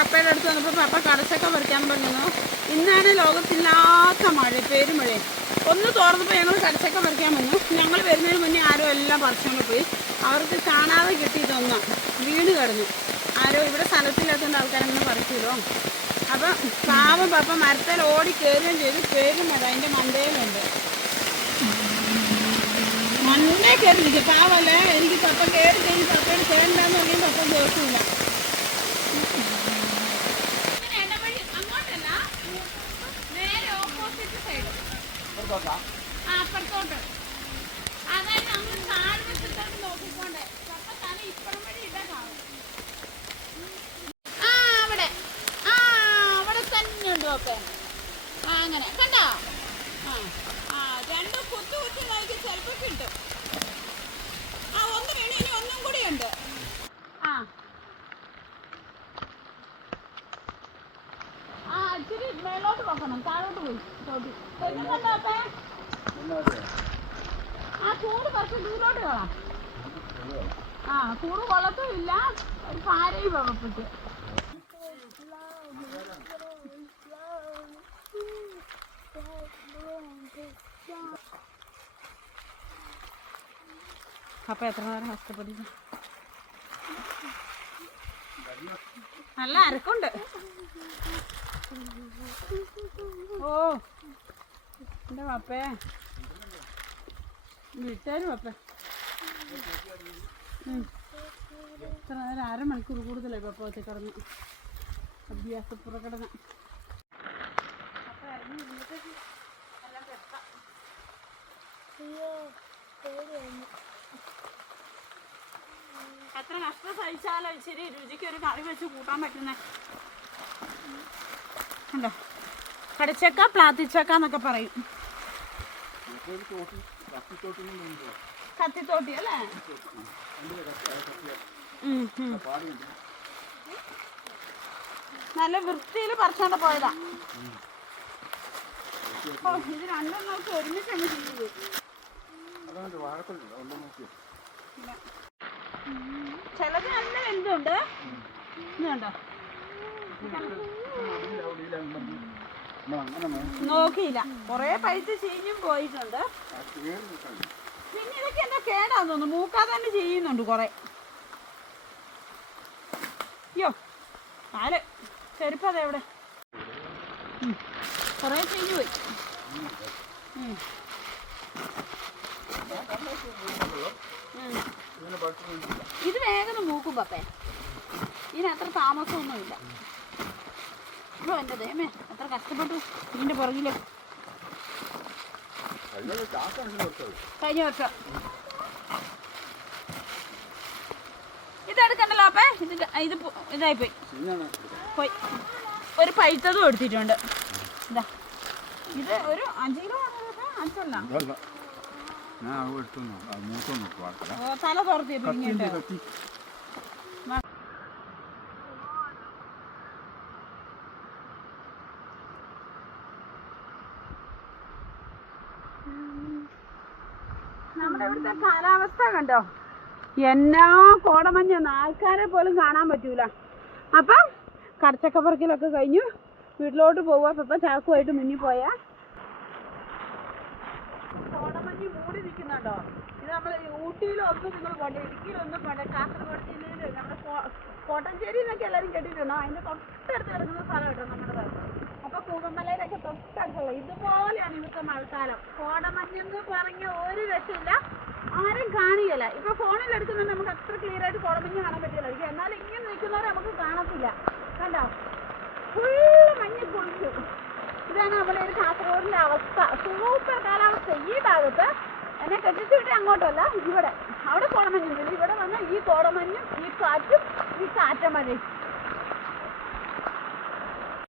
പപ്പയുടെ അടുത്ത് വന്നപ്പോൾ പപ്പ കടച്ചൊക്കെ പറിക്കാൻ പറഞ്ഞു ഇന്നാണ് ലോകത്തില്ലാത്ത മഴ പേരുമഴ ഒന്ന് തോർന്നപ്പോൾ ഞങ്ങൾ കടച്ചക്ക പറിക്കാൻ വന്നു. ഞങ്ങൾ വരുന്നതിന് മുന്നേ ആരോ എല്ലാം പറിച്ചുകൊണ്ട് പോയി. അവർക്ക് കാണാതെ കിട്ടിയിട്ടൊന്ന് വീട് കിടന്നു. ആരോ ഇവിടെ സ്ഥലത്തില്ലാത്തതുകൊണ്ട് ആൾക്കാരങ്ങനെ പറിക്കുമല്ലോ അപ്പം പാവം പപ്പ മരത്തേൽ ഓടി കയറുകയും ചെയ്തു. കയറുന്നത് അതിന്റെ മണ്ടയിലുണ്ട് മണ്ടേ കയറിയിരിക്കും പാവല്ലേ? എനിക്ക് പപ്പ കയറി കഴിഞ്ഞ് പപ്പയോട് കയറണ്ടെന്ന് പറഞ്ഞാൽ പപ്പ കേൾക്കില്ല അപ്പുറത്തോട്ട് അതായത് നമ്മൾ താഴ്വശത്തോട്ട് നോക്കിക്കൊണ്ട്. പപ്പ തല ഇപ്പുറം വഴി കാണും ആ അവിടെ. ആ അവിടെ തന്നെ ഉണ്ട് നോക്കേ അങ്ങനെ. കണ്ടോ? ആ രണ്ട് കുത്തു കുത്തി നോക്കി ചിലപ്പോൾ കിട്ടും ആ ഒന്ന് വീണ് ഒന്നും കൂടി ഉണ്ട് ആ ആ ഇച്ചിരി മേലോട്ട് നോക്കണം താഴോട്ട് പോയി. തോട്ടി അപ്പേ? ആ കൂട് കുറച്ച് ദൂരോട്ട് കൊള്ളാം ആ കൂട് കൊള്ളത്തും ഇല്ല ഒരു പാരയും വെള്ളപ്പെട്ട് അപ്പൊ എത്ര നേരം കഷ്ടപ്പെട്ടില്ല നല്ല അരക്കുണ്ട്. ഓ എന്റെ പപ്പേ വിട്ടേരും പപ്പേ. ഇത്ര നേരം അരമണിക്കൂർ കൂടുതലായി പപ്പ കിടന്ന്. അഭ്യാസ വെക്കാം എത്ര നഷ്ടം സഹിച്ചാലും ശരി രുചിക്ക് ഒരു കറി വെച്ച് കൂട്ടാൻ പറ്റുന്നേ. ഉണ്ടോ? കടച്ചക്ക പ്ലാത്തിച്ചക്ക എന്നൊക്കെ പറയും. കത്തിത്തോട്ടി അല്ലേ. നല്ല വൃത്തിയിൽ പറിച്ചോണ്ട് പോയതാ. ഓ ഇത് രണ്ടും നോക്കി ഒരുമിച്ച് അങ്ങ് ചെയ്തു ഇല്ല. ചിലത് നല്ല വെന്തുണ്ട്. ഇതുണ്ടോ? നോക്കിയില്ല. കൊറേ പൈസ ചീഞ്ഞും പോയിട്ടുണ്ട്. പിന്നെ ഇതൊക്കെ എന്താ കേടാന്ന് തോന്നുന്നു. മൂക്കാതെ തന്നെ ചെയ്യുന്നുണ്ട് കൊറേ. അയ്യോ നാല്. ചെരുപ്പതെ എവിടെ. കൊറേ ചീഞ്ഞു പോയി. ഇത് വേഗം മൂക്കും പപ്പേ. ഇതിന് അത്ര താമസമൊന്നുമില്ല. അയ്യോ എന്റെ ദൈവമേ അത്ര കഷ്ടപ്പെട്ടു. ഇതിന്റെ പുറകിൽ. കഴിഞ്ഞ വർഷം. ഇതെടുക്കണ്ടല്ലോ അപ്പേ. ഇത് ഇത് ഇതായി പോയി പോയി. ഒരു പഴുത്തതും എടുത്തിട്ടുണ്ട്. ഇതാ. ഇത് ഒരു അഞ്ച് കിലോ? അഞ്ചല്ല. തല തുറത്തി നമ്മുടെ ഇവിടുത്തെ കാലാവസ്ഥ കണ്ടോ? എന്നാ കോടമഞ്ഞെന്ന് ആൾക്കാരെ പോലും കാണാൻ പറ്റൂല. അപ്പം കടച്ചക്കപ്പുറക്കിലൊക്കെ കഴിഞ്ഞു. വീട്ടിലോട്ട് പോവുക. പപ്പ ചാക്കുമായിട്ട് മുന്നിൽ പോയാ. കോടമഞ്ഞ് മൂടി നിൽക്കുന്നുണ്ടോ? ഇത് നമ്മൾ ഊട്ടിയിലൊന്നും നിങ്ങൾ പോണ്ട ഇടുക്കിയിലൊന്നും പോണ്ട കാസർഗോഡ് ജില്ലയിൽ നമ്മുടെ കോട്ടഞ്ചേരി എന്നൊക്കെ എല്ലാവരും കേട്ടിട്ടുണ്ടോ? അതിന്റെ തൊട്ടടുത്ത് കിടക്കുന്ന സ്ഥലം കേട്ടോ നമ്മുടെ സ്ഥലം അപ്പൊ കൂവമലയിലൊക്കെ തൊട്ടടുത്തുള്ള ഇതുപോലെയാണ് ഇവിടുത്തെ മഴക്കാലം. കോടമഞ്ഞെന്ന് പറഞ്ഞ ഒരു രക്ഷയില്ല. ആരും കാണില്ല. ഇപ്പൊ ഫോണിൽ എടുക്കുന്നത് നമുക്ക് അത്ര ക്ലിയർ ആയിട്ട് കോടമഞ്ഞ് കാണാൻ പറ്റില്ലായിരിക്കും എന്നാൽ ഇങ്ങനെ നിൽക്കുന്നവരെ നമുക്ക് കാണത്തില്ല. കണ്ടോ? ഫുള്ള് മഞ്ഞ് പൊളിച്ചു ഇതാണ് നമ്മുടെ ഒരു കാസർഗോഡിന്റെ അവസ്ഥ. സൂപ്പർ കാലാവസ്ഥ. ഈ ഭാഗത്ത് എന്നെ കെട്ടിച്ചു വിട്ടേ അങ്ങോട്ടല്ല ഇവിടെ. അവിടെ കോടമഞ്ഞുണ്ടല്ലോ ഇവിടെ വന്നാൽ ഈ കോടമഞ്ഞും ഈ കാറ്റും ഈ കാറ്റമഴയും